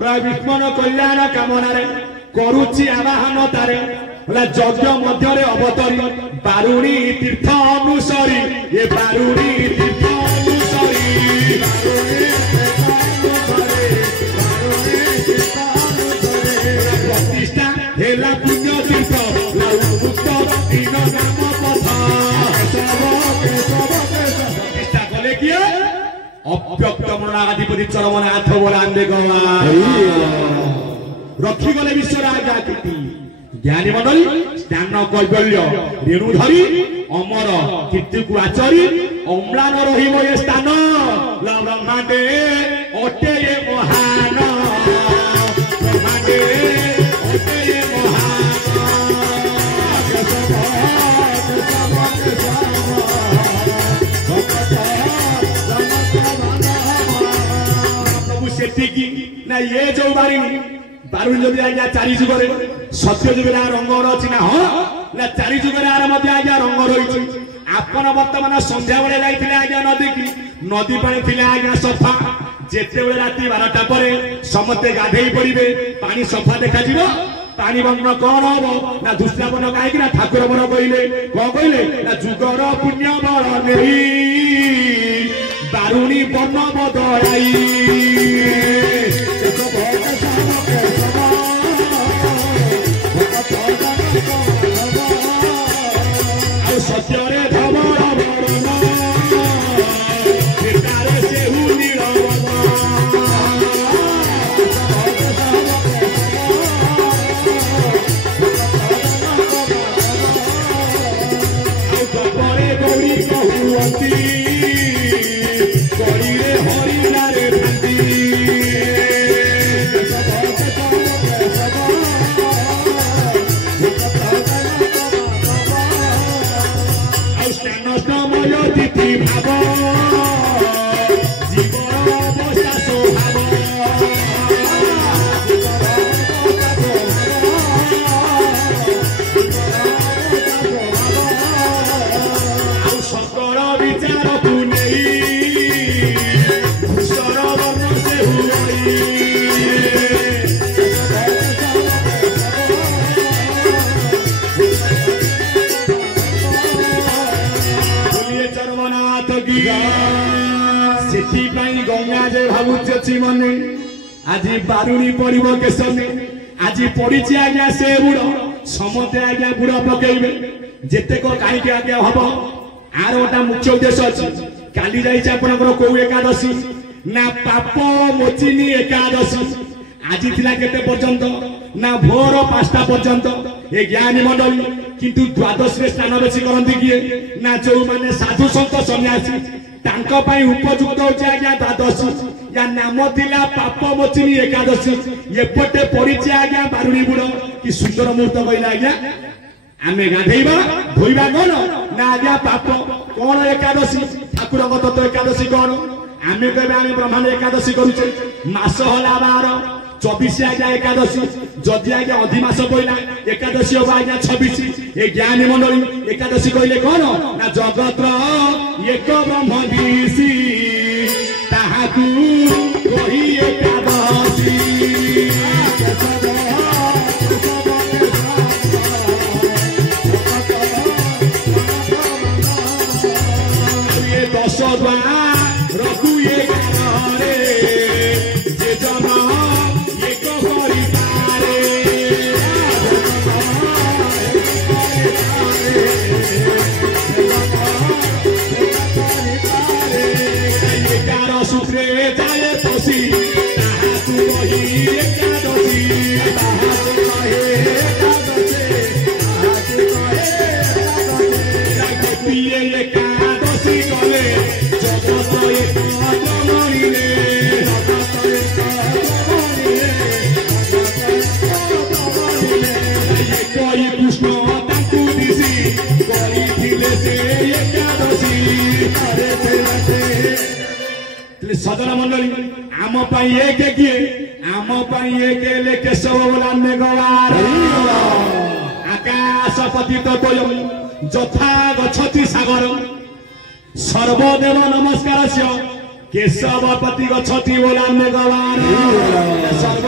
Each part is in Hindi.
विष्मन कल्याण कामनारे करुची आवाहन तारे यज्ञ मध्य अवतरी बारुणी तीर्थ अनुसरी ये बारुणी तीर्थ अनुसरी प्रतिष्ठा हेला पुण्य तीर्थ दीन नाम पथ प्रतिष्ठा कले किए अव्यक्त मरणाधिपति चरमनाथ बोलांदे गवा रखी गले विश्व राजा कीर्ति ज्ञानी मंडली स्नान कैबल्य रेणुधरी अमर कीर्ति को आचरी अम्लान रहिब ये स्थान ब्रह्मांडे अटे ये महान ब्रह्मांडे अटे ये महान प्रभु सेठी ना ये जो बारुणी जब आज्ञा चारि जुगरे सत्य जुगे रंग रही ना हाँ ना चारि जुगे आज्ञा रंग रही आपण बर्तमान संध्या बेले जाइए आज्ञा नदी की नदी पानी थिले आज्ञा सफा जेते बेले राति 12टा पर समस्ते गाधेई पड़े पानी सफा देखा जीव पानी बन्न कौन हम ना दुष्टा बन कहीं ना ठाकुर बन कहले कौन कहले ना जुगर पुण्य बल नहीं बारुणी बन बदलाई सत्ୟରେ धवल बरण बेकारे सेहु नीलवन गपरे गौरी कहुअती करिरे हरिनारे भांती स्नानमय तिथि भाव जीवन अवस्था स्वभाव सकल विचार को नहीं भूषण वर्ण से हुई गंगा जे भावुची मन आज बारुणी पड़ब केशने आज पड़ी आज्ञा से बुड़ समते आज्ञा बुड़ पकईबे जेतेक कहीं आज्ञा हम आर गोटा मुख्य उद्देश्य अच्छी काली जाइए आपंकर कौ एकादशी ना पाप मोचिनी एकादशी आज थिला केते पर्यंत ना भोर 5टा पर्यंत ए ज्ञानी मंडली किंतु द्वादश स्नान बेसी करती किए ना जो माने साधु संत सन्यासी तांको पाई उपयुक्त होचे आज्ञा द्वादशी या नाम थिला पाप मोचिनी एकादशी एपटे पड़िचे आज्ञा बारुणी बुड़ कि सुंदर मुहूर्त कहला आज्ञा आमे गाधेइबा धोइबा कोन ना आज्ञा पाप कोन एकादशी ठाकुर तत्व एकादशी कोन आमे कहबे आमे ब्रह्मांड एकादशी करूचे मास होला 12 24 आज्ञा एकादशी जदि आज्ञा अधिमास कहला एकादशी हो आज्ञा 26 ए ज्ञानी मंडली एकादशी कहले कोन ना जगत्र एक ब्रह्म दिसी ताहाकू कहि एकादशी ये 10 द्वार रघु एक रे जे जना एक परिवारे सूत्रे जाए पसी ताहाकू कहि एकादशी ताहाकू कहे एकादशी ताहाकू कहे पिए एकादशी कले जगत एक मरिले जगत एक मरिले कई कृष्ण ताकू दिसी करिथिले से एकादशी करे तेरे सदन मंडली आम एक किए आम एक केशव बोलाने गवार आकाश पतित तोयम जथा गच्छति सागर सर्वदेव नमस्कार केशव पति गच्छति बोलाने गवार सर्व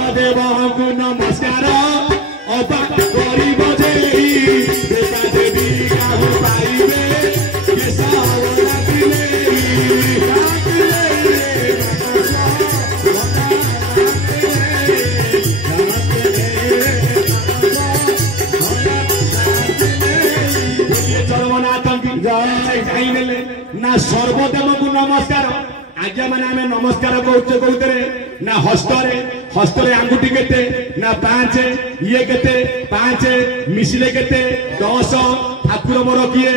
आज्ञा माने आमे नमस्कार कौचे कौतरे ना हस्तरे हस्तरे आंगुठी केते ना 5 ये केते 5 मिसिले केते 10 ठाकुर मोर किए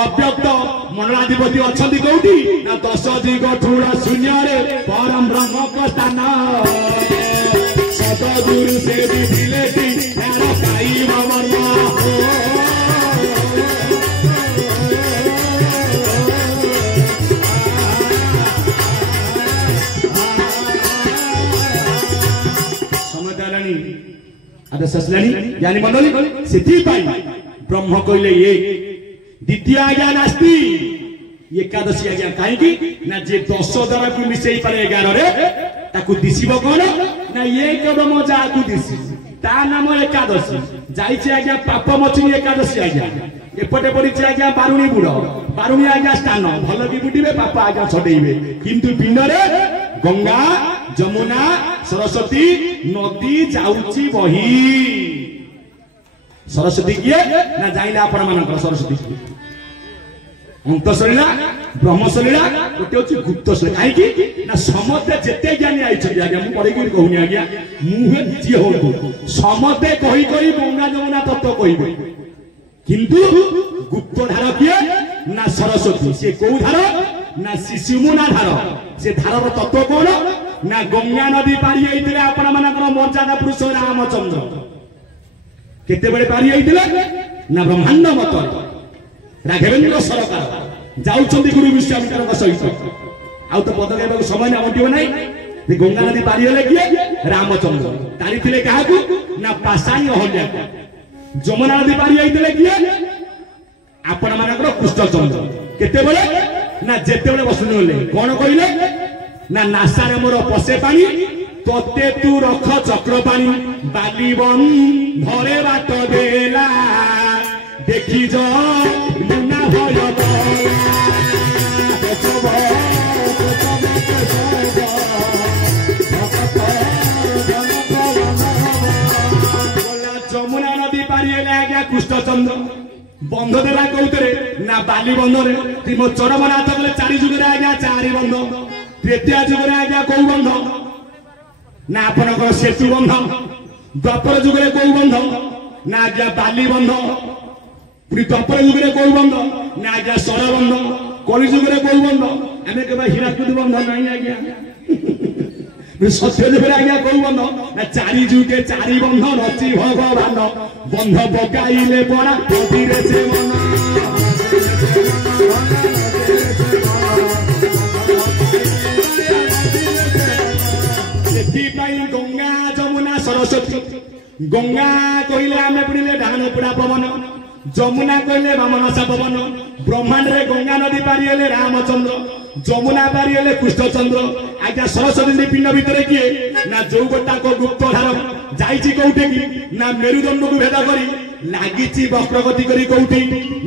अव्यक्त मंडलाधिपति अछंती कोठी ना 10 दिग ठूड़ा शून्य रे परम ब्रह्म को स्थान सतगुरु से दिलेती यार काई बाबा आदे ससलानी यानी मंडली सिद्धि पाई ब्रह्म कहले ये द्वितीय आज्ञा नास्ति एकादशी आज्ञा कहीं ना जे 10 द्वारा को मिसई पारे 11 रे ताकू दिसिबो कोन ना ये केवल मजा आकू दिसि ता नाम एकादशी जाईचे आज्ञा पाप मछि एकादशी आज्ञा एपटे पड़िছে आज्ञा बारुणी आज्ञा स्थान भल की बुटिबे पाप आज्ञा छडेइबे किंतु पिंडरे गंगा जमुना सरस्वती नदी जाउची बही सरस्वती किए ना जाइला आपण मानकर सरस्वती अंत सरीला ब्रह्म सरीला गोटे होची गुप्त सरीला काई की ना समते जेते ज्ञानी आइछ आज्ञा मु पढे की कहूनी आज्ञा मुहे जी हो समते कहि कहि गंगा जमुना तत्व कहिबे किंतु गुप्त धार किए ना सरस्वती से को धार ना शिशुमुना धार से धारर तत्व कोन ना गंगा नदी पारी आइतिले आपण मानकर मर्यादा पुरुष रामचंद्र केते बेले पारी आइतिले ना ब्रह्मांड मत राघवेंद्र सरकार जाउचंदी गुरु विश्वामित्र सहित आउ तो पद कहबा समय ना बटियो नै जे गंगा नदी पारी हेले किए रामचंद्र तारिथिले काहाकू ना पासाई अहल्या जमुना नदी पारी आइतिले किए आपण मानकर कृष्णचंद्र केते बेले ना जेते बेले बसुनले कोन कहिले ना नासा रे मोर पसे पानी तोते तू रख चक्र पानी बालीबन भरे बाट देला देखी जो मुना भय जमुना नदी पारी हेले आज्ञा कृष्णचंद्र बंध देला कौतरे ना बाली बंधरे मो चरमनाथ बोले 4 जुग रे आज्ञा 4 बंध तृतीय जुग रे आज्ञा कौ बंध ना आपनकर सेतु बंध द्वापर जुग रे कौ बंध ना आज्ञा बाली बंध पुरी द्वापर जुग रे कौ बंध ना आज्ञा सर बंध कली जुग रे कौ बंध आमे केबा हीराकुद बंध नहीं आज्ञा सत्य जुग रे आज्ञा कौ बंध ना 4 जुगे 4 बंध रची भगवान बंध पकाइले बड़ा कबीरे से मन गंगा जमुना सरस्वती गंगा कहले आमे पड़िले डान पुड़ा पवन जमुना कहले वामनसा पवन ब्रह्मांड रे गंगा नदी पारी हेले रामचंद्र जमुना पारी हेले कृष्णचंद्र आज्ञा सरस्वती पिंड भितर किए ना जो गोटा को गुप्त धार जाइछि कोउठे की ना मेरुदंड को भेद करी लागिछि वक्रगति करी कोउठी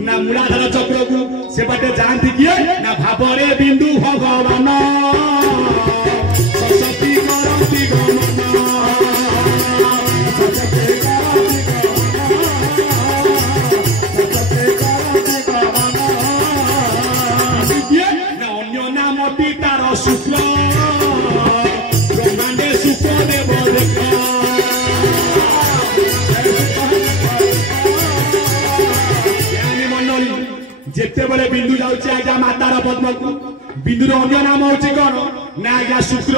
ना मूलाधार चक्र को से बाटे जानती किए ना भाबरे बिंदु भगवान सरस्वती करती गमन ना अन्य नामटी तार शुक्ल ब्रह्मांडे शुक्ल देव देखा जेते बेले बिंदु जाउची आज्ञा मातार पद्म को बिंदुर अन्य नाम होची कोन ना आज्ञा शुक्र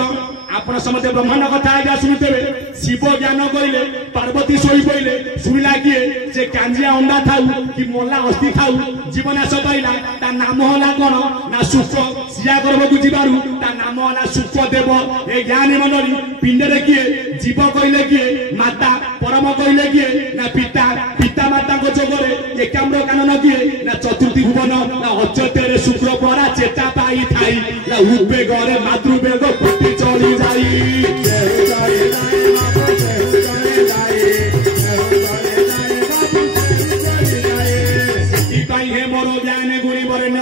आपण समते ब्रह्मांड कथा आज्ञा सुनितेबे शिव ज्ञान कइले पार्वती सोई पइले सुनिला किए जे कांजिया अंडा थाउ कि मोला अस्थि थाउ जीवनाश पाइला ता नाम होला कोन ना शुक्र सिया गर्भ को जिबारु ता नाम होला शुक्र देव ए ज्ञानी मंडली पिंड रे किए जीव कइले किए माता परम कइले किए ना पिता पिता माता को जोगरे एकाम्र कानन किए ना चतुर्थी भुवन ना अचतेरे शुक्र परा चेता पाई थाई ना उद्वेगरे मातृवेग पति चली जाई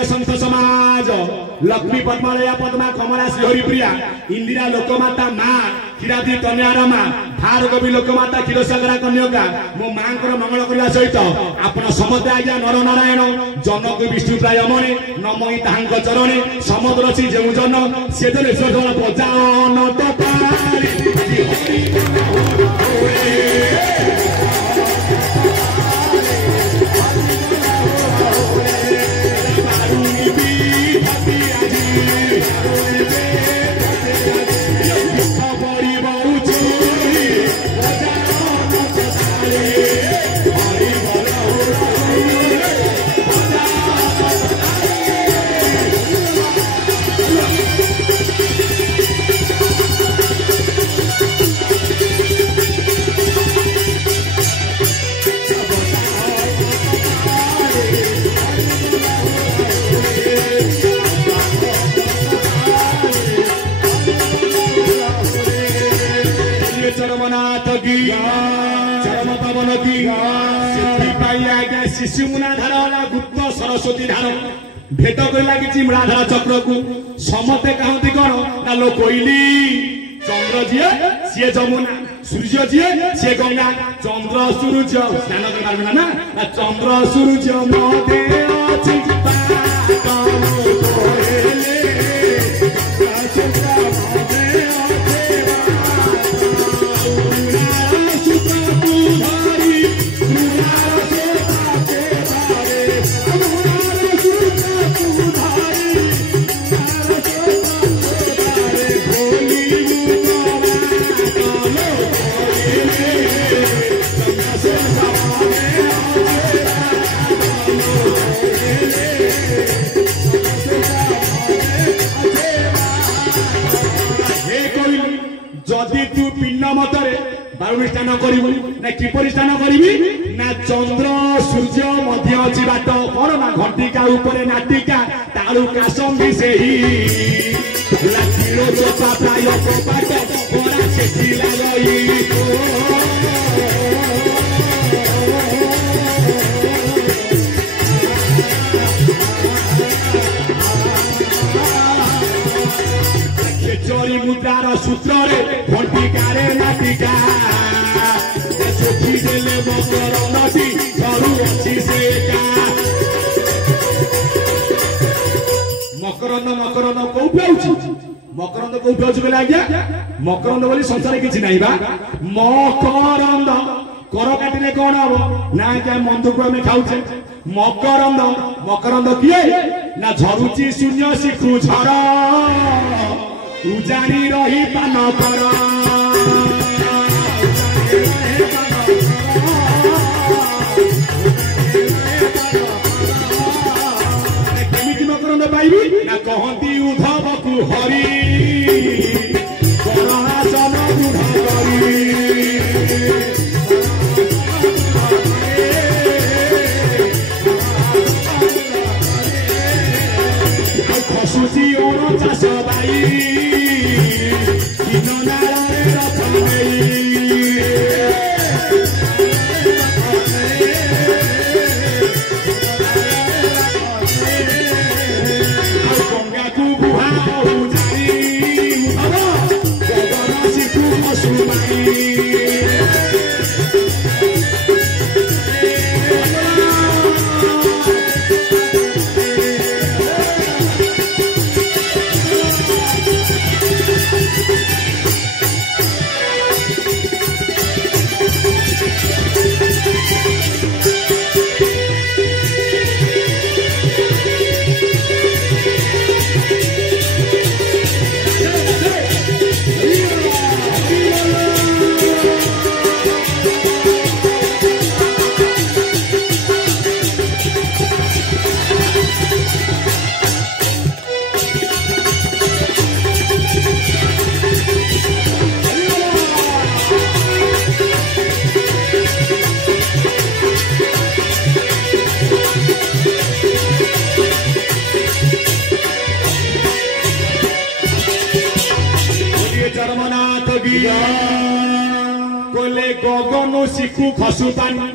संत समाज लक्ष्मी पद्मालया पद्मा कमला श्री हरिप्रिया इंदिरा लोकमाता माँ क्षीराब्दी कन्यार माँ फार कवि लोकमाता क्षीरसागरा कन्यका मो मां मंगल करने सहित आपण समते आज्ञा नर नारायण जनक विष्णु प्राय मणे नमई ताहांक चरणे समद रची जेउ जन से जने सजल बजान ततारी शिशु मुनाधार गुप्त सरस्वती धार भेद कर लगी मूलाधार चक्र को समते कहती कौन ना लो कोइली चंद्र जीए सी जमुना सूर्य जीए सी गंगा चंद्र सूर्य स्नान कर ना चंद्र सूर्य मते अछि जदि तू पिंड मतरे बारुणी स्नान करू ना किपरि स्नान करी ना चंद्र सूर्य मध्य अच्छी बाट कौन ना घंटिका उपरे नाटिका तालु कासम भी सेही चोपा प्राय कपाट बड़ा सेठी लगई चोरी मुद्रार सूत्र घंटिकारे नाटिका चोखी देले मकर नदी झरू अच्छी सेका मकरंद मकरंद कोउठी आउची मकरंद कोउठी आउची बेला आज्ञा मकरंद बोली संसार किछि नाही बा मकरंद कर काटिले कोन हबो ना क्या मंदुक हमें खाउछे मकरंद मकरंद किए ना झरुची शून्य शिखु झरा उजानी रही पान कर केमिति मकरंद पाइबी ना कहती उद्धव को हरि करासन बुढ़ करी खसुची ओर चाष बाई कोले गगन शिखु खसु पानी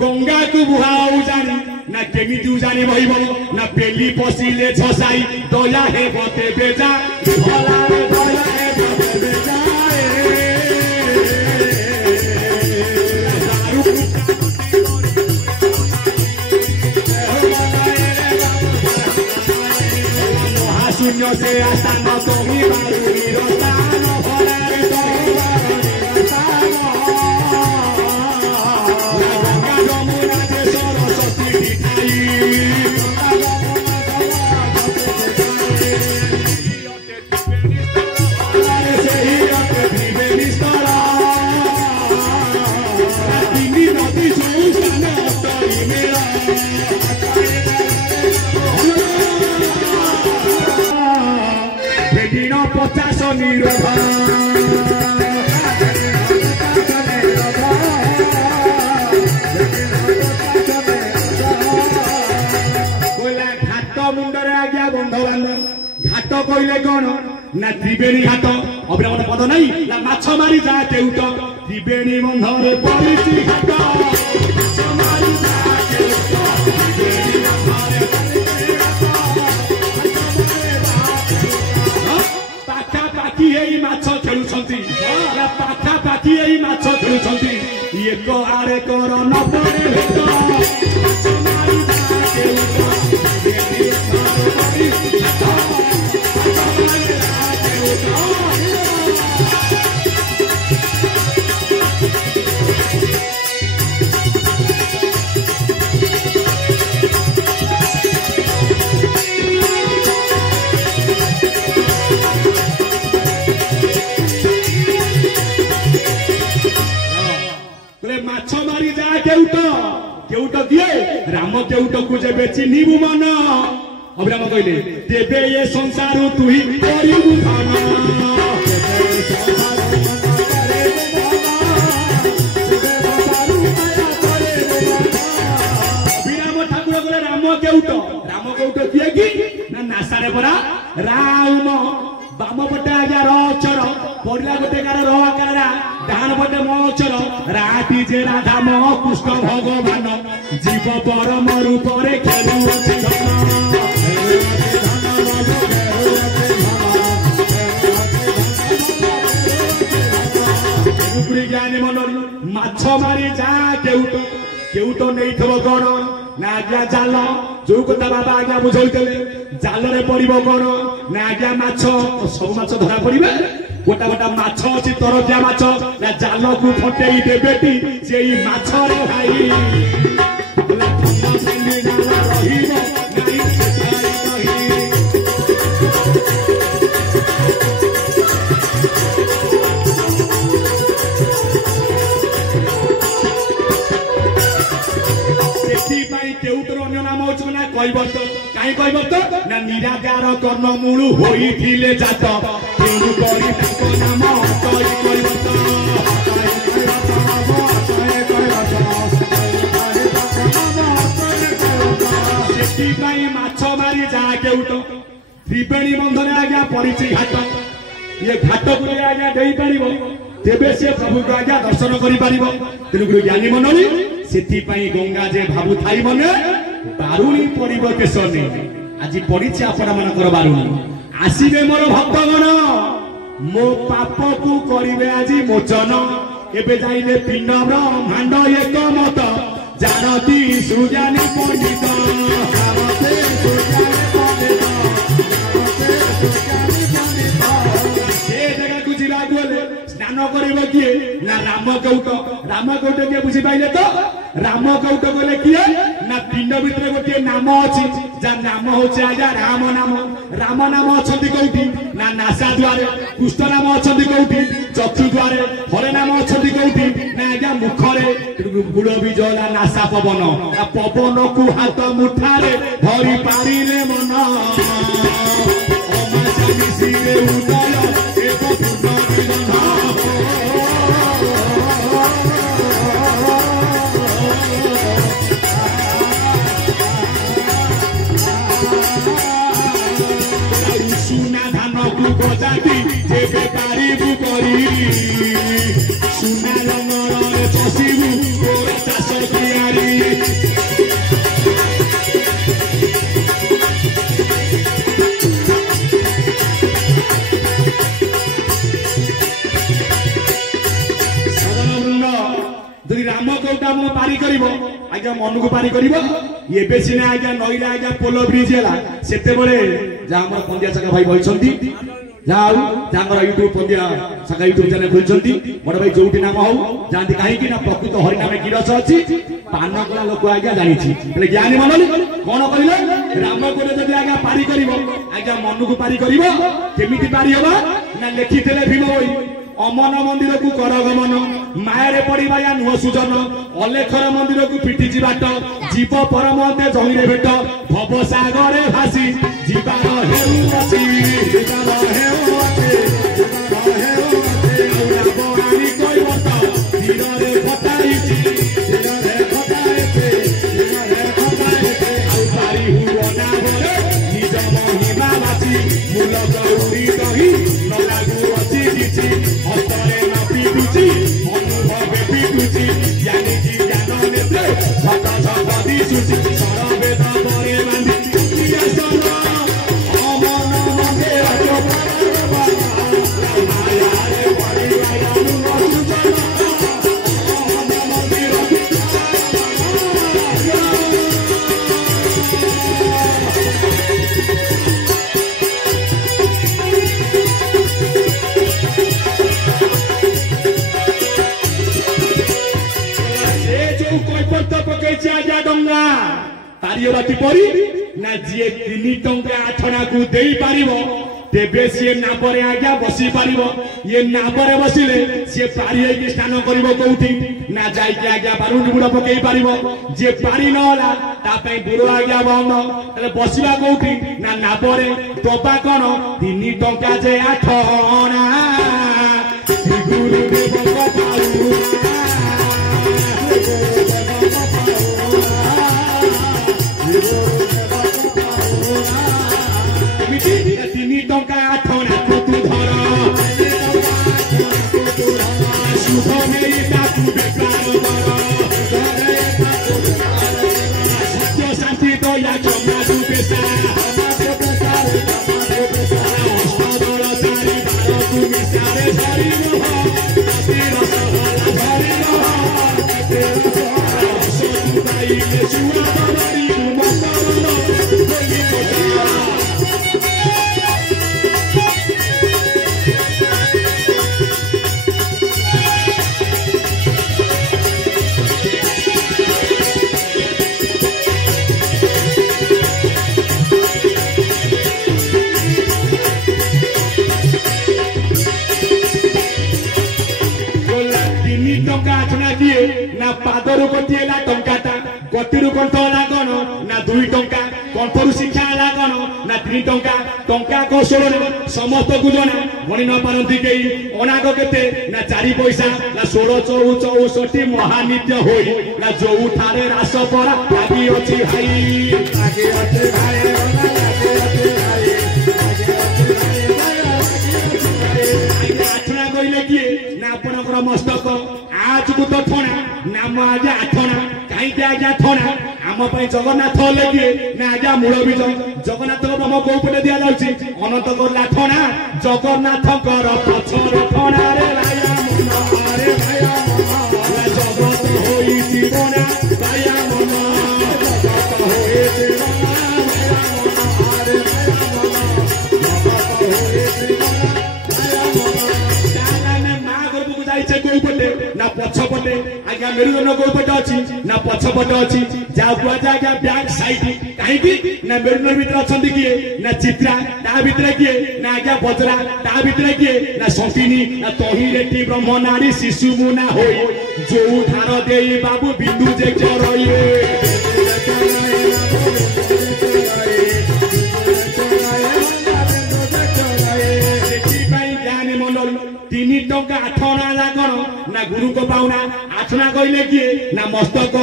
गंगा को बुहाऊ जानी ना केमिति जानी भइब ना पेली पसिले छसाई दया हे बते बेजा भला रे दया हे बते बेजा से आस्थान कमी बारुणीर स्थान भरारे गंगा यमुना जे सरस्वती ठाई पचास निरभ कहला घाट मुंडरे आज्ञा बंध बांध घाट कहले कौन ना त्रिवेणी घाट अभी गोटे पद नहीं ना माछ मारी जा केउट त्रिवेणी बंधरे पड़िछि घाट माछ मारी जा केउट त्रिवेणी बंधरे पाखापाखि एई माछ खेलुछंती पाखापाखि एई माछ खेलुछंती एक आरे कर न पड़े भेट माछ मारी जा केउट त्रिवेणी बंधरे पड़िछि घाट माछ मारी जा केउट केउट दिए राम केउट को जेबे चिन्हिबु मन अब राम कहले देबे ये संसार तु ही करिबु धन विराम ठाकुर कहले राम केउट किए कि ना नासारे परा राम बाम पटे आज्ञा र अक्षर पड़ला गोटे कार र आकार डाण पटे म अक्षर राटी जे राधा म कृष्ण भगवान जीव परम रूप रे खेलुछि ज्ञानी मन माछ मारी जा केउट नहीं थबो कौन ना आज्ञा जाल जो कथा बाबा आज्ञा बुझाइले जाल रे पड़िबो कौन ना आज्ञा माछ सब माछ धरा पड़िबे गोटा गोटा माछ अछि तरकिया माछ ना जाल को फटेई देबेटी सेई माछ रे भाई बोला ठंडा पानी डाला रहिबो नहीं से भाई केउटर अन्य नाम होछ ना कइबत काई कइबत ना निराकार कर्म मूलु होइथिले जात केउ करी ताको नाम कइ कइबत सेठी पाई माछ मारी जा केउट त्रिवेणी बंधने आज्ञा पड़िछि घाट ये घाट को आज्ञा देई परिबो तेबे से प्रभु को आज्ञा दर्शन करि परिबो तेनु ज्ञानी मननी सेठी पाई गंगा जे भाबु थाई मने बारुणी पड़िबो केसनी आज पड़िछि आपण मानकर बारुणी आसीबे मोर भक्तगण मो पाप को करिवे आजी मोचन एबे जाइले पिंड ब्रह्मांड एक मत जानती सुजानी पंडित जानते सुजानी पंडित से जगह को जिला गोले स्नान करिबो किए ना राम कौट के बुझी पाइले तो राम कौट गले किए ना पिंड भितर गोटे नाम अछि जा नाम होचे आजा राम नाम अछंती कौटी ना नासा द्वारे कृष्ण नाम अछंती कौटी चक्षु द्वारे हरे नाम अछंती कौटी ना आजा मुखरे गुड़ बिजला नासा पवन ना पवन को हाथ मुठारे धरि पारिले मन अमासा मिसिरे उदय एक पूर्ण निबंध सुना धान को गजाती जे बेपारीबु करी सुना रंगरे पसिबु तोरा चाष करियारी जदि राम कोटा मन पारी करिवो आज्ञा मन को पारी करिवो एबे सिना आज्ञा नईला आज्ञा पोलो ब्रिज हैला सेते बळे जा हमर पंडिया सका भाई बइछंती जाऊ जांगर यूट्यूब पंडिया सका यूट्यूब चैनल खोलछंती बड़ भाई जोटी नाम हो जानती काहे कि ना प्रकृत हरि नामे गिरस अछि पान कला लोक आज्ञा जानि छी એટલે ज्ञानी मनली कोन करिले राम कोटे जदि आज्ञा पारी करिवो आज्ञा मन को पारी करिवो केमिति पारी होबा ना लिखितेले भीम होई अमन मंदिर को कर गमन मायरे पड़िबा या नुह सुजन अलेखर मंदिर को पिटिची बाट जीव परमते जहिरे भेट भव सागरे भासी जीवार हेउ अछि जीवार हेउ अछि जीवार हेउ अछि रावणी कइवत धीरे फटाइछि धीरे फटाइछि धीरे फटाइछि आउ पारी हुवना बरे निज महिमा बासी मूल गौरी दही न लागू अछि किछि हस्तरे न पिटुछि अनुभवे पिटुछि ज्ञानी की ज्ञान नेत्रे झट झट दिसुछि सरवेद परे बांधि तुझियासन अमन मंदिर माया रे परिवाया नुह सुजन अमन मंदिर आज्ञा डंगा तारियो बाती परी ना जी 3 टंका 8 आना को देई पारिबो तेबे से नाबरे आज्ञा बसी पारिबो ये नाबरे बसिले से पारी के स्नान करिवो कोउठी ना जाई के आज्ञा बारुनी बुड़ पकेई पारिबो जे पारी न होला ता पई बुड़ आज्ञा बंद तले बसिबा कोउठी ना नाबरे दबा कोन 3 टंका जे 8 आना श्री गुरु देव बताऊ तीनी टंका 8 आना को तू धर शुभ मेरी ताकू बेकार सत्य शांति दया क्षमा तू पेशा अष्टदल चारि बार तू मिसारे धरि रह तेरा सहला धरि रह सतु दाई के सुआ बड़ी मकर बोली कोठा ना पादरू गोटे टंकाटा गतिरू कंठ लागन ना 2 टंका कंठरू शिक्षा लागन ना 3 टंका टंका कौशल समस्त को जना गणी न पारती कई अनाग केते ना 4 पैसा ना 16 64 महानित्य होई ना जो ठारे रास परा लागी अछि भाई लागी अछि भाई लागी अछि भाई लागी अछि भाई आठना कइले कि ना आपनकर मस्तक आज को तो ठोना नाम आज्ञा आठना कहीं आज्ञा ठोना आम जगन्नाथ लगे ना आज्ञा मूल बीज जगन्नाथ ब्रह्म कौ पटे दिया जाउछि अनंत करला ठोना जगन्नाथ कर पछर ठोना रे भाया मन रे भाया मन जगत होई जीवना भाया मन जगत होई जीवना भाया मन रे भाया मन जगत होई जीवना भाया मन दाना में मां गर्भ को जाइछे कौ पटे ना पछपटे आज्ञा मेरुदंड को पटे अछि ना पछपटे अछि जा बुआ जा आज्ञा बैक साइड काहे कि ना मेरुदंड भीतर अछंती किए ना चित्रा ता भीतर किए ना आज्ञा बजरा ता भीतर किए ना संतिनी ना तही रेटी ब्रह्म नारी शिशु मुना होई जो धार देई बाबू बिंदु जे चरइए तीनी टंका 8 आना लागन ना गुरु को पाउना 8 आना कइले किए ना मस्तक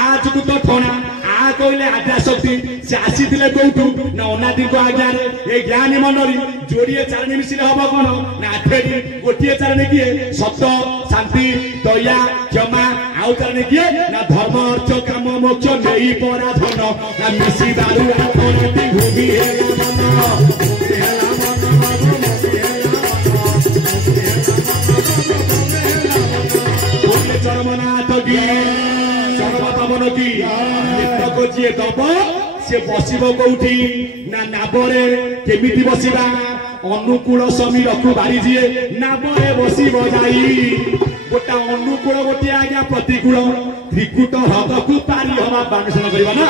आज को तो ठोना आ कइले आद्या शक्ति से आसीथिले कोउठु ना अनादि को आज्ञा रे ए ज्ञानी मनरी जोड़िए चारणी मिसिले हबो कोन ना आठेडी गोटिए चारणी किए सत्य शांति दया क्षमा आउ चारणी किए ना धर्म अर्थ काम मोक्ष नेई परा धन ना मिसी दारू आत्मनति भूमि हेला मन हेला मन चरमनाथ की सर्वतमन की नेतक जी दब से बसब कौटी ना नाबरे केमिति बसिबा अनुकूल समीर को बारी जीए नाबरे बसिब जाई गोटा अनुकूल गोटे आज्ञा प्रतिकूल त्रिकुट हद को पारी हवा बामिशन करबा ना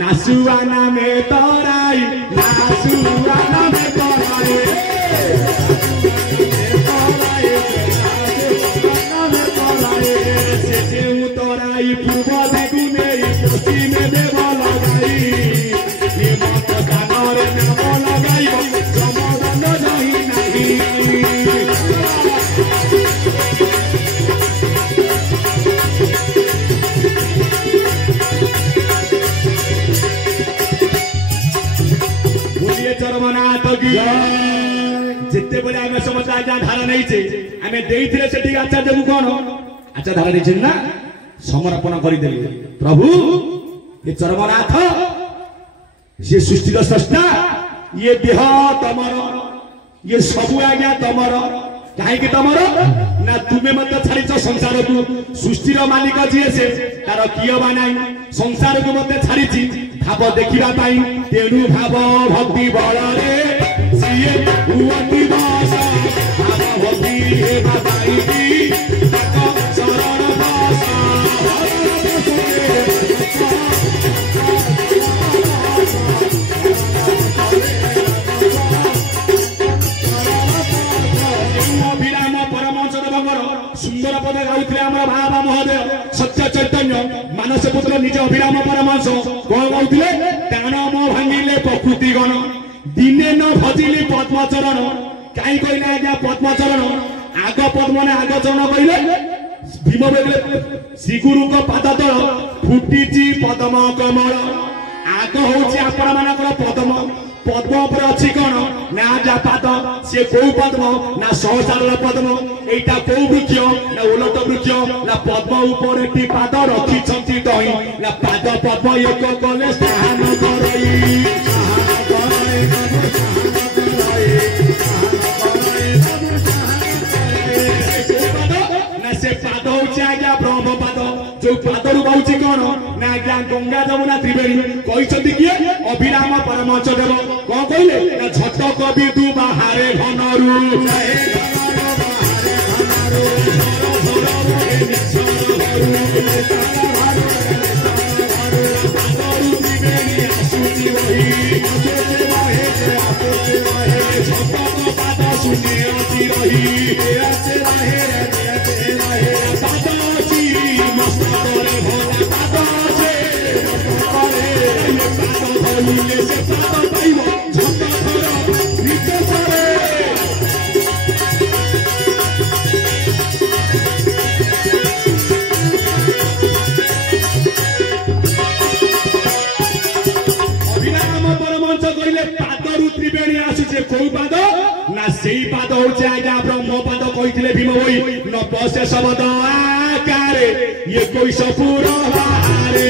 नासुआ नामे तराई नासुआ नामे तराई से जेउ तराई पूर्व दिगुने पश्चिम देव लगाई ये मत कानरे नाम लगाई समाधान नहीं नहीं चरमनाथ की जिते बड़े आम समस्त आज्ञा धारा नहीं थे आम देते से आचार्य को कौन आचार्य धारा नहीं ना समर्पण करदे प्रभु ये चरमनाथ ये सृष्टि स्रष्टा ये देह तमर ये सबू आज्ञा तमर कहीं तमर ना तुम्हें मत छाड़ संसार को सृष्टि मालिक जी से तार किए बा ना संसार को मत छाड़ी भाव देखा तेणु भाव भक्ति बल सीए हुअति दास भाव भक्ति हेबा पाई शरण दास अभिराम परमहंस देवଙ୍କର सुंदर पद गाउଥିଲେ ଆମର बाबा महोदय सत्य चैतन्य मानस पुत्र निज अभिराम परमहंस कौन गाउଥିଲେ दानम भांगिले प्रकृति गण दिने न भजिले पद्मचरण कहीं कहले आज्ञा पद्मचरण आग पद्म ने आग चरण कहले भीम बेले श्री गुरु को पाद तल फुटिची पद्म कमल आग होची आपण मानकर पद्म पद्म पर अच्छी कौन ना जा पाद से कौ पद्म ना सहसार पद्म एटा कौ वृक्ष ना उलट वृक्ष ना पद्म ऊपर टी पाद रखी दही ना पाद पद्म एक कले स्थान करई ना से पाद होची आज्ञा ब्रह्म पाद जो पादरू बाउची कौन ना आज्ञा गंगा जमुना त्रिवेणी कहते किए अभिराम परमहंस देव कौन कहले ना झट कवि तू बाहरे घनरू पाद होचे आज्ञा ब्रह्म पाद कहते भीम भई न बसे शब्द आकारे ये कोई सपुर बाहरे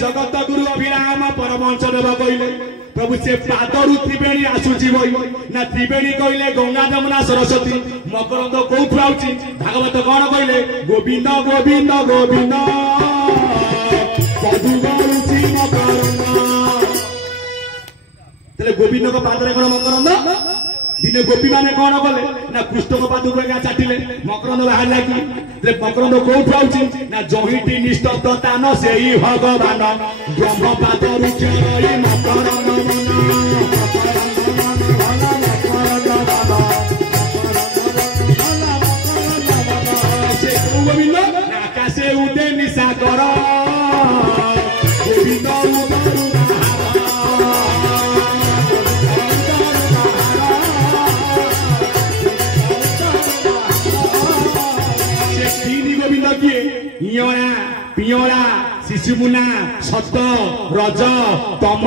जगत गुरु अभिराम परमहंस देव कहले प्रभु से पादरू त्रिवेणी आसुची बई ना त्रिवेणी कहले गंगा जमुना सरस्वती मकरंद कौठु आउची भागवत कौन कहले गोविंद गोविंद गोविंद पदु गाउची मकरंद तले गोविंद को पादरे कोन मकरंद दिने गोपी माने कौन कले ना कृष्ण को पादु को चाटिले मकरंद बाहर लागी जे मकरंद कोठु आउची ना जहिटी निष्ठता न सेई भगवान ब्रह्म पाद रुचरई मकरंद मन से गोविंद आकाशे उदे निशा कर पियोड़ा शिशुमुना सत रज तम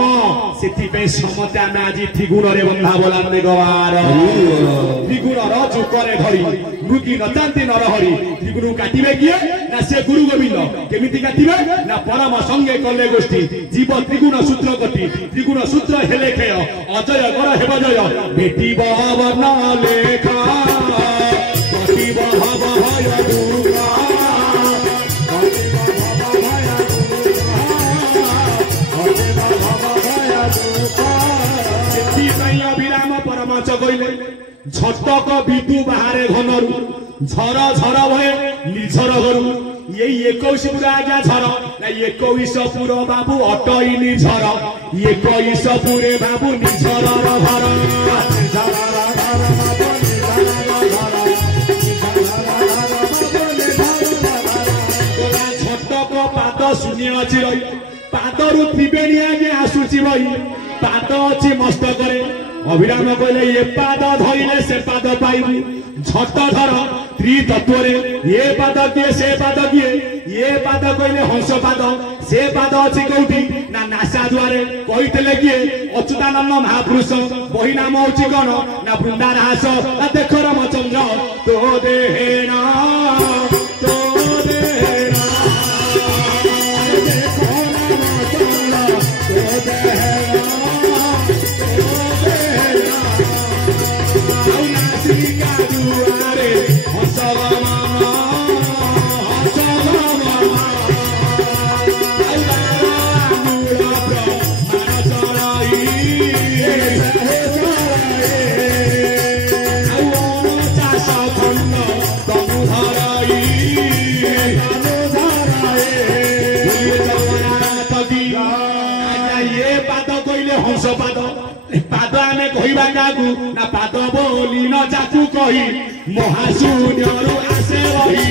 से समते आम आज त्रिगुण रे बंधा बोलाते गवार त्रिगुण रुकरे धरी मृगी नचाती नरहरी त्रिगुण काटे किए ना से गुरु गोविंद केमिति काटे ना परम संगे कले गोष्ठी जीव त्रिगुण सूत्र कटी त्रिगुण सूत्र हेले खेय अजय कर हेब जय बेटी बहवन लेखा कटी बहब भय दुर्गा अभिराम परमच कहले झटक विदु बाहरे घनरू झर झर भय निझर घरू यही 21 पुरा आज्ञा झर ना 21 पुर बाबू अटई निझर 21 पुरे बाबू निझर घर झटक पाद शून्य अच्छी रही पादरू त्रिवेणी आगे आसुची बही पाद अच्छी मस्तक अभिराम कहले ये पाद धरिले से पाद पाइबू झट धर त्रितत्व ये पाद किए से पाद किए ये पाद कहले हंस पाद से पाद अच्छी कौटी ना नासा द्वारे कही किए अच्युतानंद महापुरुष बही नाम हूँ कौन ना बृंदारहास देख रामचंद्र तो देहेना ना पाद बोली न जाकू कही महाशून्यरू आसे रही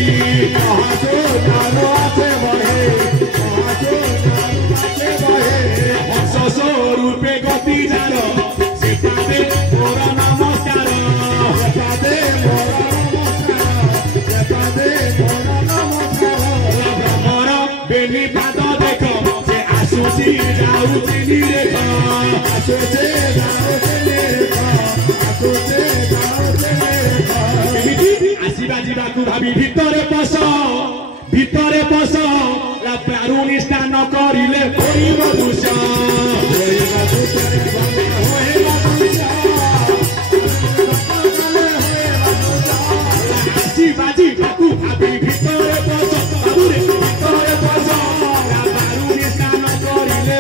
महाशून्यरू आसे बहे हंस स्वरूपे गति जार से पादे मोर नमस्कार भ्रमर बेनी पाद देख से आसुची जाऊची निरेख आसुचे आसवा जावाक भावी भितरे पस प्रारुणी स्नान करिले आसवा जावाक भावी भितरे पस प्रारुणी स्नान करिले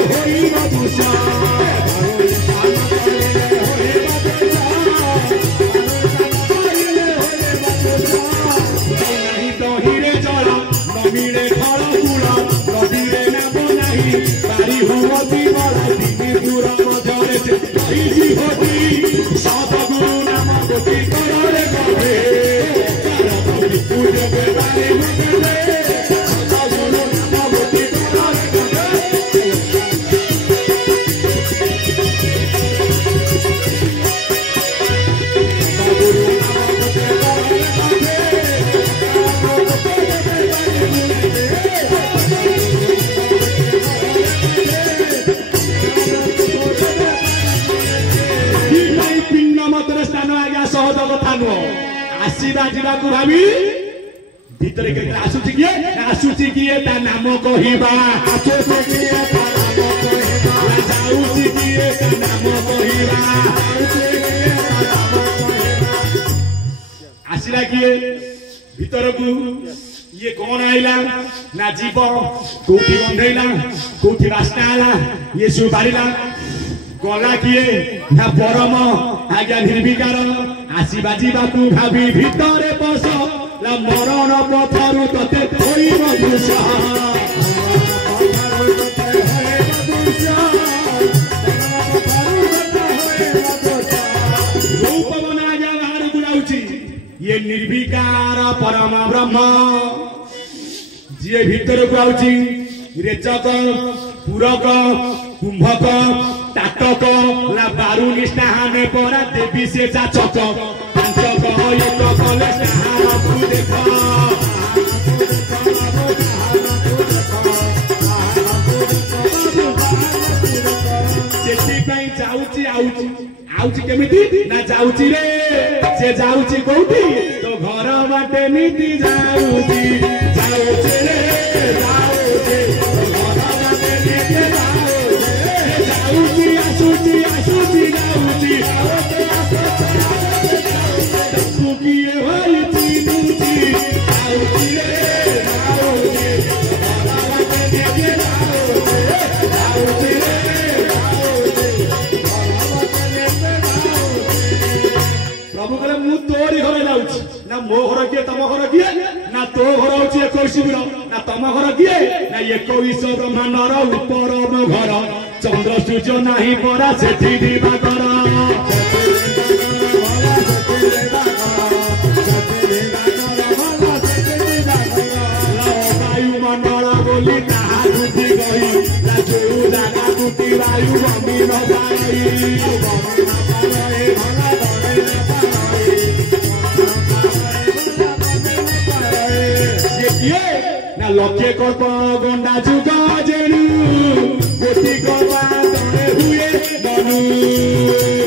आसवा जावाक भावी भितर आसुची किए ता नाम कहवा जाऊची किए ता नाम कहवा आसला किए भितर को ये कौन आईला ना जीव कौटी बंधेला कौटी रास्ता आला ये सब बारिला गला किए ना परम आज्ञा निर्विकार आसवा जावाक भावी भितरे पस मरण पथरु तते थोइब दुषा रूपवन आज्ञा बाहर बुलाउची ये निर्विकार परम ब्रह्म जी भीतर को आउची रेचक पूरक कुंभक ताटक ला बारु निष्ठा हाने परा देवी से जाचक पांचक एक कले स्नान देखा जाऊची आउची आउची केमिति ना जाऊची रे से जाऊची कोठी तो घर बाटे नीति जाऊची जाऊची रे जाऊची घर बाटे नीति जाऊची जाऊची आसुची आसुची जाऊची तू किए भाई तीनूची जाऊची रे जाऊची घर बाटे नीति जाऊची प्रभु कहले मु तोरी घर जाऊची ना मो घर किए तम घर किए ना तो घर होची 21 ना तम घर किए ना 21 ब्रह्मांडर ऊपर मो घर चंद्र सूर्य नाही परा सेठी दिवाकर वायुमंडल बोली ताहा बुद्धि गई ना जो जागा बुद्धि वायु बमी न ना लक्ष्य कल्प गंडा जुग जेनु कोटि कल्प तरे हुए मनु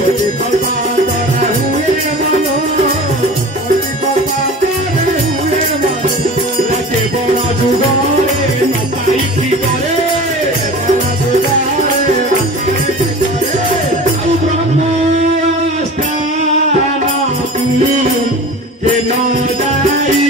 कोटि कल्प तरे हुए मनु कोटि कल्प तरे हुए मनु लगे बड़ा जुग रे न पाई की करे बड़ा जुग रे अब ब्रह्म स्थान के न जाई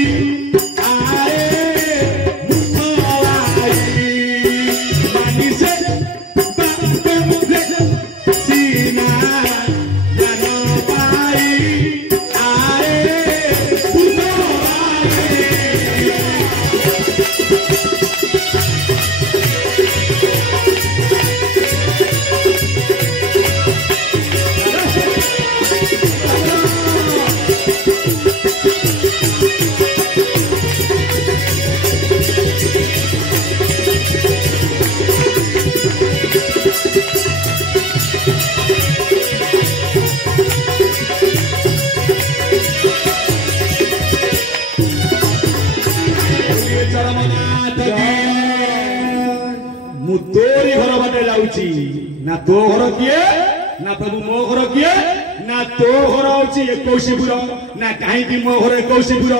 तोरी घर बाटे जाऊची ना तो घर किए ना प्रभु मो घर किए ना तो घर होची 21 ना कहीं मो घर 21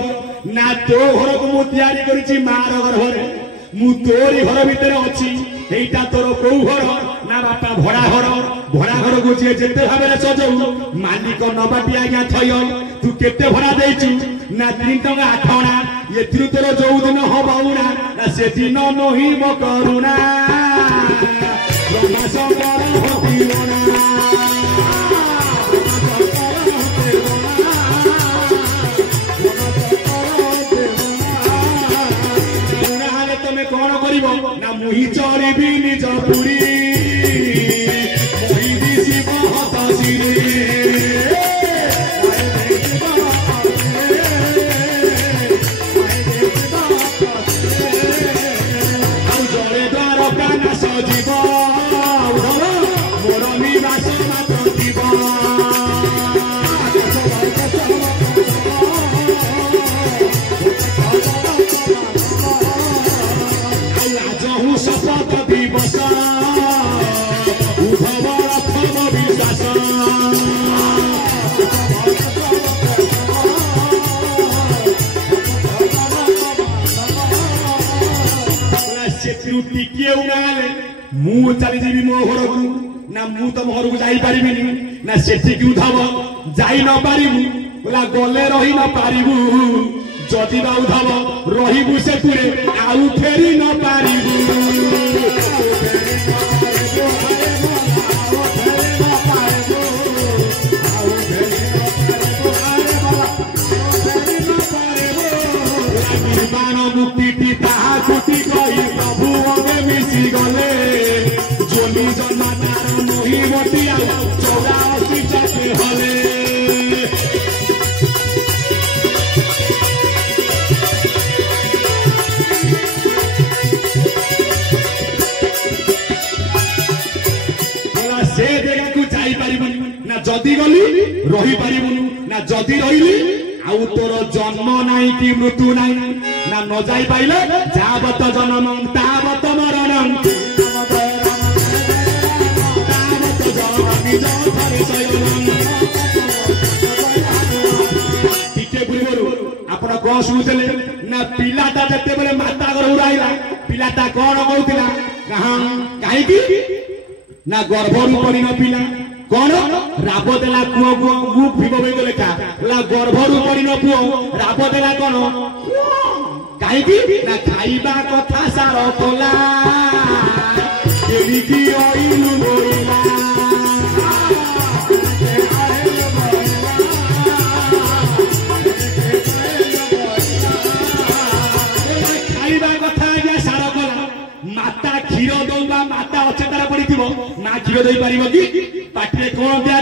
ना तो घर को मु तैयारी करिछि मार घर घरे मु तोरी घर भीतर अछि एटा तोर को घर ना बापा भड़ा घर को जे जेते भाबे सजऊ मालिक नबाटी आज्ञा थयो तू केते भड़ा देइछु ना 3 टका 8 अना एथिरु तोर जो दिन हबाउना ना से दिन नही म करुणा ब्रह्मा शंकर हतिवना तमे कौन करिब ना मुही चरिबी निज पुरी मोहि दिसी बहुत सिरे टिके उड़ाले मु चली जीवी मो घर को ना मु तम घर को जाई परिबिनी ना सेठी की उधाव जाई न पारिबु बोला गले रही न पारिबु जदि बा उधाव रहिबु सेतुरे आउ फेरी न पारिबु निर्माण मुक्ति पिता कुटी कही प्रभु अगे मिसी गले जोनी जन्मातार मोही मटिया 84 चके हले बोला से जगह को जाई परिबनी ना जदी गली रही परिबनु ना जदी रहिली आउ तोर जन्म नाई कि मृत्यु नाई ना न जाई पाइले जावत जन्मं तावत मरणं तावत जन्म शुणुले ना पिलाटा जते बेले माता घर उड़ाइला पिलाटा कौन कहूला कहाँ कहीं ना गर्भरू पड़ी न पिला कौन राब देला पुओ को मुख भिगोबे को लेखा ला गर्भरू पड़ी न पुओ राब देला कौन कहीं ना खाइबा कथा सार कला केलिकी ओइलु बोइला खाइबा कथा आज्ञा सार कला माता क्षीर दौबा माता अचेतार पड़ी माँ क्षीर दे पार कि पाटे कौन दिया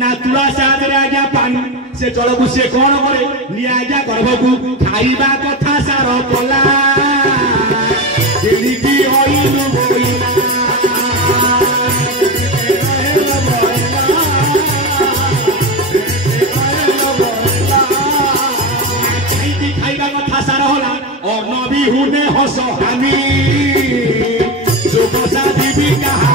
ना तुला सागर आज्ञा पानी से जल को सी कौन करे नि आज्ञा गर्भ को खाइबा कथा सार कला खाइबा कथा सार होला और नबी हुने हस हानी भी कहा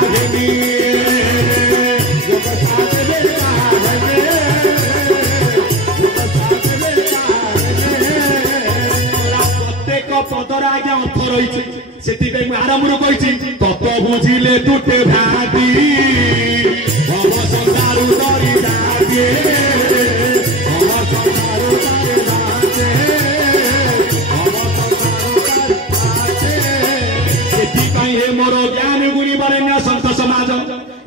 प्रत्येक पदर आज्ञा अर्थ रही से आरंभ कही तत बुझिले तुटे भाटी हम संसारू डरी जागे मोर ज्ञान गुणी बरेण्य संत समाज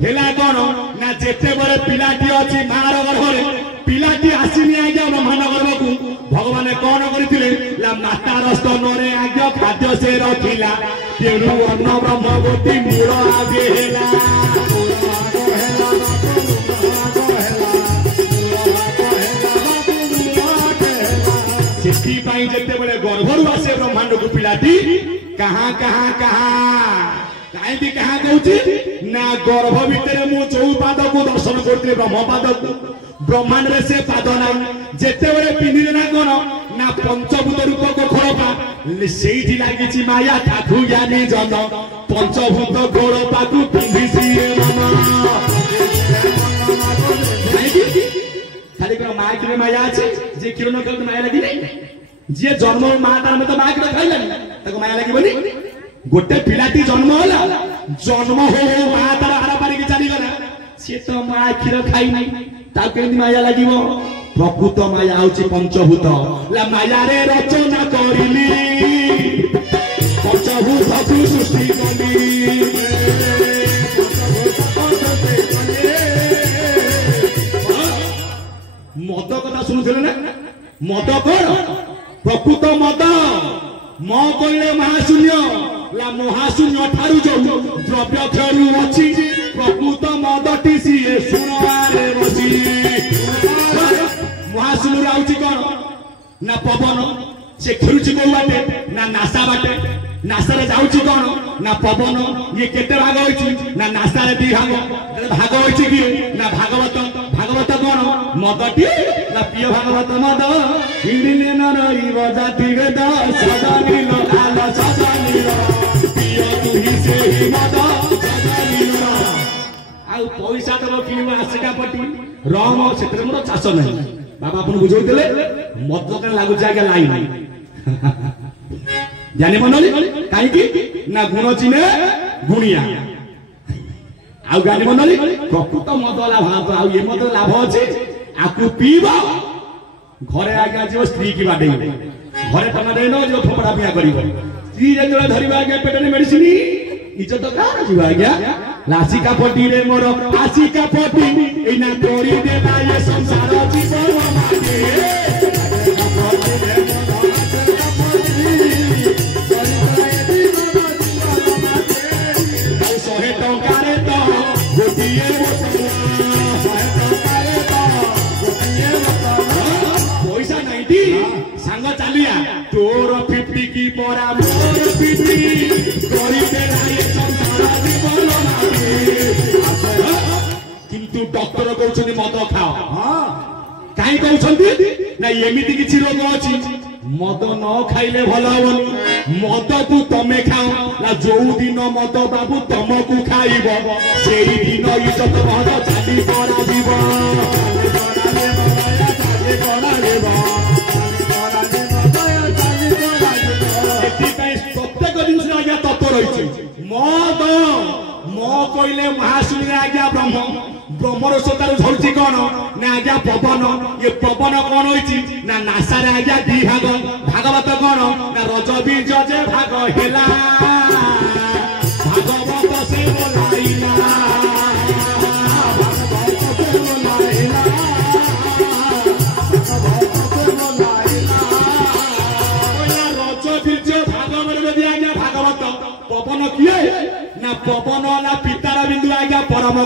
हेला कौन ना जेते बड़े पिलाटी अच्छी मार गर्भरे पिलाटी आसीनी आज्ञा ब्रह्मांड गर्भ को भगवान कौन करथिले ला माता रस्त नरे आज्ञा खाद्य से रखिला तेणु अन्न ब्रह्मवती मूल आगे हेला सेठी पाई जेते बड़े गर्भरू आसे ब्रह्मांड को पिलाटी कहाँ कहाँ कहाँ कहीं कहाँ कहूँ ना गर्भ भितर मु चौपाद को दर्शन करते ब्रह्मपाद को ब्रह्मांड रे से पाद ना जेते बड़े पिंधिले ना कौन ना पंचभूत रूप को खोड़पा से लगी माया ठाकु ज्ञानी जन पंचभूत घोड़पा को पिंधि खाली माँ कि माया अच्छे जे क्षीर न खाऊ माया लगी जी जन्म माँ तार में तो माँ क्षीर खाइला माया लगे गोटे पिलाटी जन्म होला जन्म हो माँ तार आरा पारिक चलीगला सी तो माँ क्षीर खाई माया लगे प्रकृत माया हूँ पंचभूत माया रे रचना करिली पंचभूत को सृष्टि कली मद कथा शुणुले ना मद कौन प्रकृत मद म कहले महाशून्य ला महाशून्य ठारू जो द्रव्य खेलू अच्छी प्रकृत मदटी सी सुनवारे बसी महाशून्य आउची कौन ना पवन से खेलुची कौ बाटे ना नासा बाटे नासा रे जाउची कौन ना पवन ये केते भाग होइची ना नासा रे दी भाग होइची कि ना भागवत भागवत कौन मदटी ना प्रिय भागवत मद हिंदिले न रहिब जाति वेद सदानिल आल सदानिल प्रिय तुहि से मद सदानिल आ पैसा तो किनु आसिका पटी रम क्षेत्र मोर चाष नहीं बाबा अपन बुझौतले मद के लागु जागा लाई नहीं जानि मनली काई की ना गुण चिने गुणिया आ गानि मनली प्रकृत मद लाभ आ ये मद लाभ अछि आकु पीबा घरे आज्ञा जीव स्त्री की बाटे घरे टना देनो जो थोपड़ा पिया करिवो स्त्री जेतले धरिबा आज्ञा पेटने मेडिसिन इज्जत कार जीव आज्ञा लासिका पटी रे मोर आसिका पटी एना तोरी देला ये संसार जीवन मागे सहे टंकारे तो गोटिए पैसा नहीं सांग चलिया तोर 50 की परा मोर 50 किंतु डॉक्टर कहते मद खाओ कहीं कहते ना एमती किसी रोग अच्छी मद न खाइले भल हबनी मद को तमे खाओ ना जो दिन मद बाबू तुमको खाइब से दिन इज्जत मद चाली करा जीव मद म कहले महाशून्य आज्ञा ब्रह्म ब्रह्मर सतार झरुची कौन ना आज्ञा पवन ये पवन कौन होइची ना नासा रे आज्ञा दी भाग भागवत कौन ना रज बीज जे भाग हेला भागवत से बोलाइला पवन किए ना पवन ना पितार बिंदु आज्ञा परम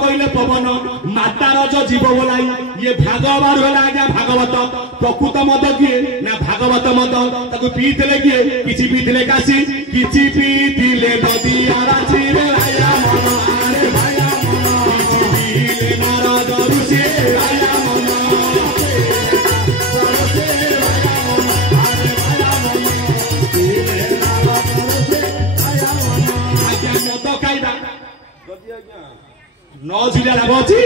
कहले पवन मातार जो जीव बोलाई ये भागवत होला आज्ञा भागवत प्रकृत मद किए ना भागवत मद ताको पीथिले किए किछि पीथिले काशी किछि पीथिले नदी आराची रे आया मन आरे भाया मन किछि पीले नारद ऋषि आया मन न झुलिया लाभ अच्छी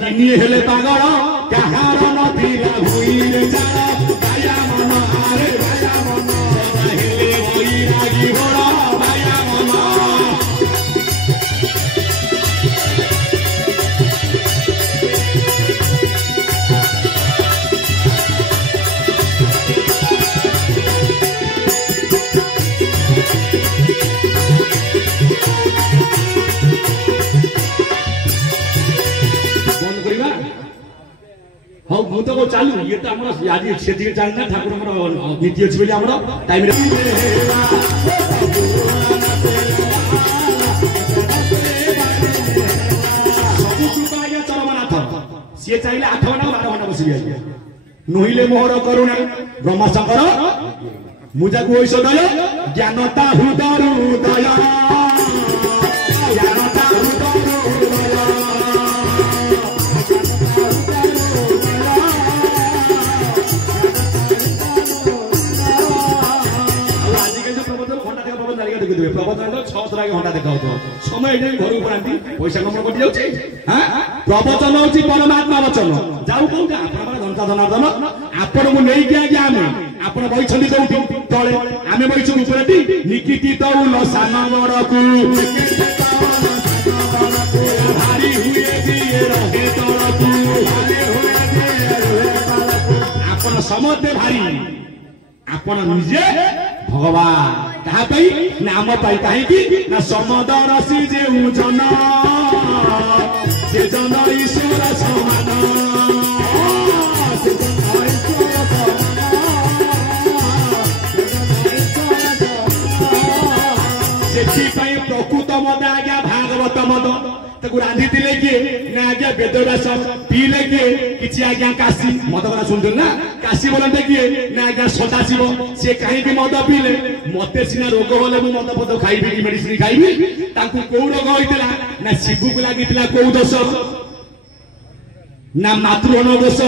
किनी हेले पागल कहार नथिला भुइरे चार भाया मन आरे भाया मन हेले बैरागी बड़ भाया मन हाँ मु तो चालू ये तो आम आज से चलना ठाकुर नीति अच्छी बोली आम टाइम चरमनाथ सी चाहिए 8 घंटा 12 घंटा बस नुहिले मोहर करुणा ब्रह्मशंकर मुझा को ऐश्वर्य ज्ञानता हृदय हृदय ज्ञानता प्रबंधन 600 घंटा देखा समय घर पढ़ाती पैसा कम कटि जाऊँगी प्रवचन हूँ परमात्मा वचन जाऊ कौन घंटा धनार्दन आपण को लेकिन आज्ञा आम आप बही कौटी तले आम बहीचु उपरती निकिति तौल सान बड़ को भारी हुए रहे तलकू आपण समस्ते भारी आपण निजे भगवान कहापाई नाम पाई कहीं ना समदर सी जे जन से जन ईश्वर समान प्रकृत मद आज्ञा भागवत मद रांधि किए ना आज्ञा वेदव्यास पीले किए किसी आज्ञा काशी मद कथा शुणु ना काशी बोलते किए ना आज्ञा सदाशिव सी कहीं मद पीले मत सीना रोग होले मद पद खाइबी कि मेडिसिन खाइबी तांकु को रोग होइतिला ना शिवु को लागितिला को दोष ना मातृहन दोष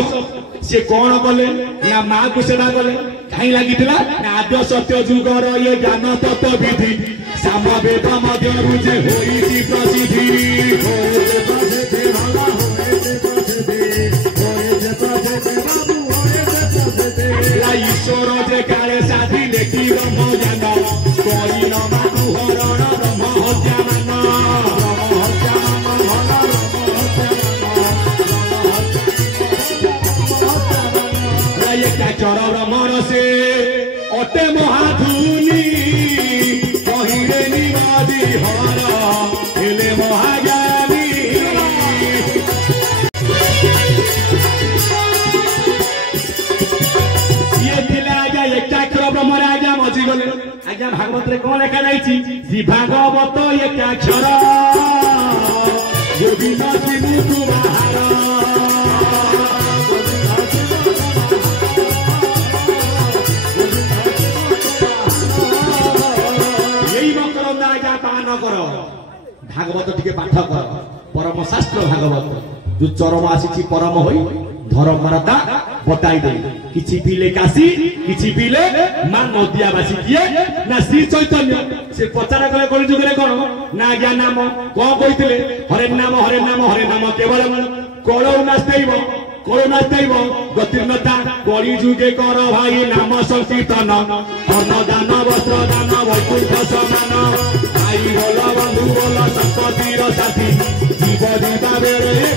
से कौन कले ना माँ को सेवा कले कहीं लागितिला ना आद्य सत्य जुगर ये ज्ञान तत्व विधि सामवेद मध्य रुजे होइछि प्रसिद्धि ईश्वर जे काले साधि देखी ब्रह्म ज्ञान करी न मानु हरण ब्रह्म हत्या मान चर ब्रह्मण से अटे महाधुनी कहिले निवादी हर हेले महाज्ञानी एकाक्षर ब्रह्म आज्ञा मजी गले आज्ञा भागवत रे कौन लेखा जाइछि भागवत एकाक्षर भागवत टिके पाठ कर परम शास्त्र भागवत जो चरम आसी परम होई धर्मरता बताई दे किछि पीले काशी किछि पीले मां नदिया बासी किए ना श्री चैतन्य से पचारा गले कलि जुगरे कोन ना ज्ञान नाम कोन कहितले हरे नाम केवल कळौ नास्तेइब করোনা দৈব গতির্ণতা কলি যুগে কর ভাই নাম সংকীর্তন অন্ন দান বস্ত্র দান বৈকুণ্ঠ সমান ভাই বল বন্ধু বল সম্পত্তির সাথী জীব দিবা বেড়ে